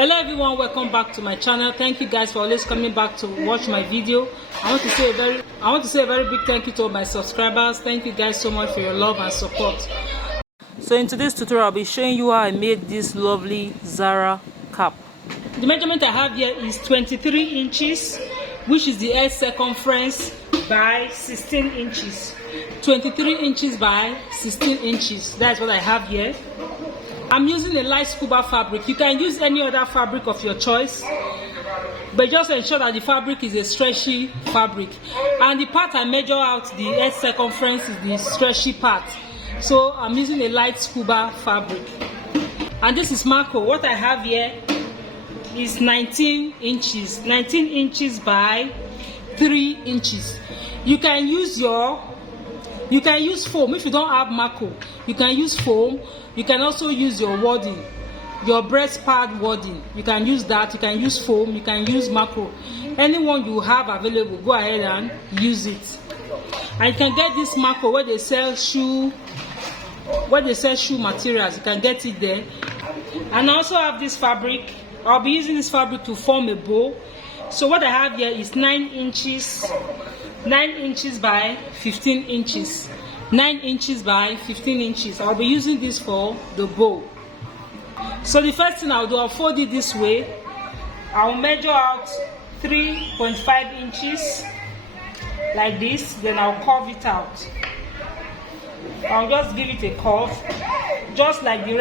Hello everyone, welcome back to my channel. Thank you guys for always coming back to watch my video. I want to say a very big thank you to all my subscribers. Thank you guys so much for your love and support. So in today's tutorial, I'll be showing you how I made this lovely Zara cap. The measurement I have here is 23 inches, which is the edge circumference by 16 inches. 23 inches by 16 inches. That's what I have here. I'm using a light scuba fabric. You can use any other fabric of your choice, but just ensure that the fabric is a stretchy fabric. And the part I measure out, the edge circumference, is the stretchy part. So I'm using a light scuba fabric. And this is Marco. What I have here is 19 inches. 19 inches by 3 inches. You can use foam. If you don't have Marco, you can use foam. You can also use your wadding, your breast pad wadding. You can use that. You can use foam. You can use Marco. Anyone you have available, go ahead and use it. And you can get this Marco where they sell shoe materials. You can get it there. And I also have this fabric. I'll be using this fabric to form a bow. So what I have here is 9 inches by 15 inches. 9 inches by 15 inches. I'll be using this for the bow. So the first thing I'll do, I'll fold it this way. I'll measure out 3.5 inches like this. Then I'll curve it out. I'll just give it a curve, just like the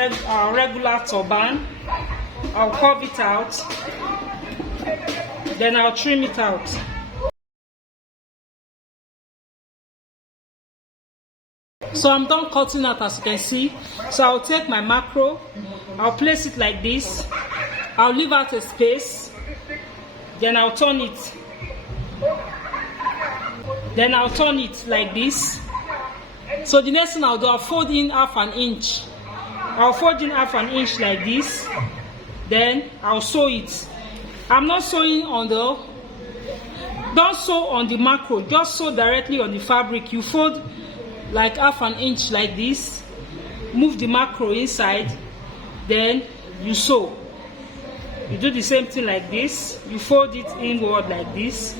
regular turban. I'll curve it out. Then I'll trim it out. So I'm done cutting out, as you can see. So I'll take my macro, I'll place it like this. I'll leave out a space. Then I'll turn it. Then I'll turn it like this. So the next thing I'll do, I'll fold in half an inch. I'll fold in half an inch like this. Then I'll sew it. I'm not sewing don't sew on the macro, just sew directly on the fabric. You fold like half an inch like this, move the macro inside, then you sew. You do the same thing like this, you fold it inward like this,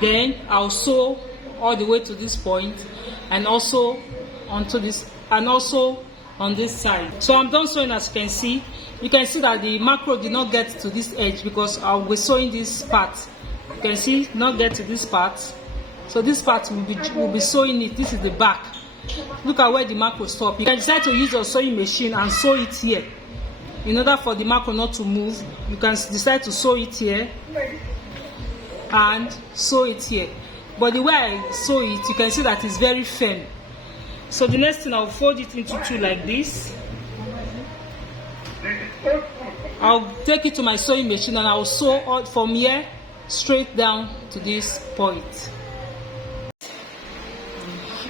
then I'll sew all the way to this point, and also onto this, and also on this side. So I'm done sewing, as you can see. You can see that the macro did not get to this edge because I'll be sewing this part. You can see, not get to this part. So this part will be sewing it. This is the back. Look at where the macro stops. You can decide to use your sewing machine and sew it here. In order for the macro not to move, you can decide to sew it here and sew it here. But the way I sew it, you can see that it's very firm. So the next thing, I'll fold it into two like this. I'll take it to my sewing machine and I'll sew from here straight down to this point.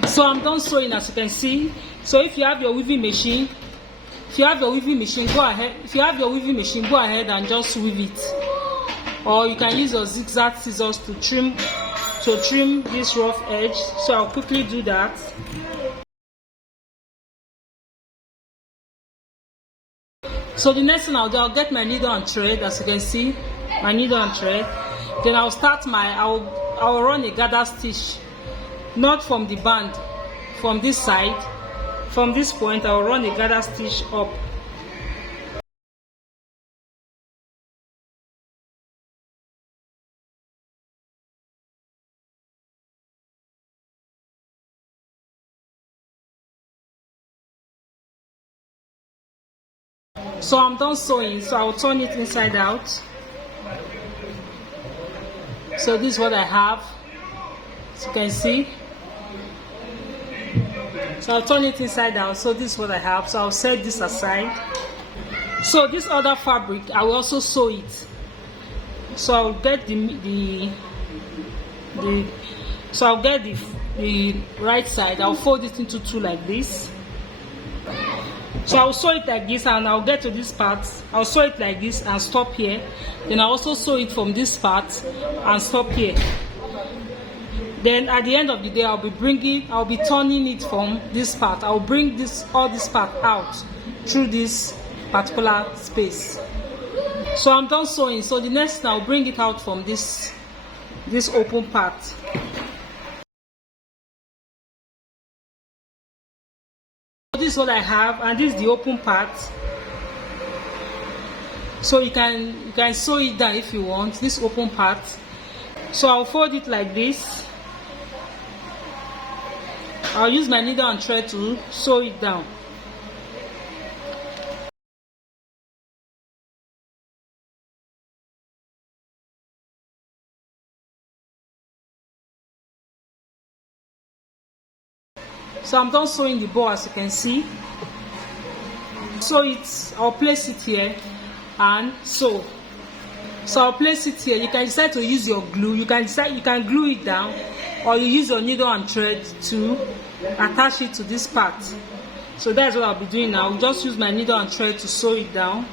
So I'm done sewing, as you can see. So if you have your weaving machine, go ahead. If you have your weaving machine, go ahead and just weave it. Or you can use your zigzag scissors to trim this rough edge. So I'll quickly do that. So the next thing I'll do, I'll get my needle and thread, as you can see, my needle and thread. Then I'll run a gather stitch. Not from the band, from this side. From this point, I'll run a gather stitch up. So I'm done sewing, so I'll turn it inside out. So this is what I have, as you can see. So I'll turn it inside out. So this is what I have. So I'll set this aside. So this other fabric, I will also sew it. So I'll get the right side. I'll fold it into two like this. So I'll sew it like this, and I'll get to this part. I'll sew it like this and stop here. Then I'll also sew it from this part and stop here. Then at the end of the day, I'll be turning it from this part. I'll bring all this part out through this particular space. So I'm done sewing. So the next thing, I'll bring it out from this open part. This is what I have, and this is the open part. So you can sew it down if you want, this open part. So I'll fold it like this. I'll use my needle and thread to sew it down. So I'm done sewing the bow, as you can see. So I'll place it here and sew. So I'll place it here. You can decide to use your glue. You can glue it down, or you use your needle and thread to attach it to this part. So that's what I'll be doing now. I'll just use my needle and thread to sew it down.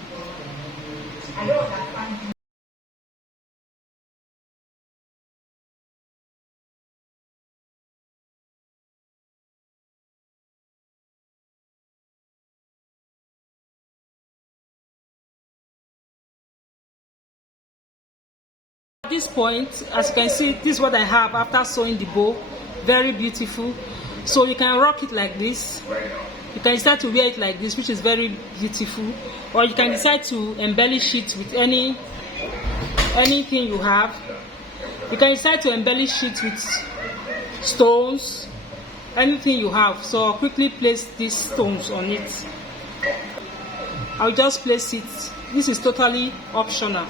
At this point, as you can see, this is what I have after sewing the bow. Very beautiful. So you can rock it like this. You can decide to wear it like this, which is very beautiful, or you can decide to embellish it with anything you have. You can decide to embellish it with stones, anything you have. So I'll quickly place these stones on it. I'll just place it. This is totally optional.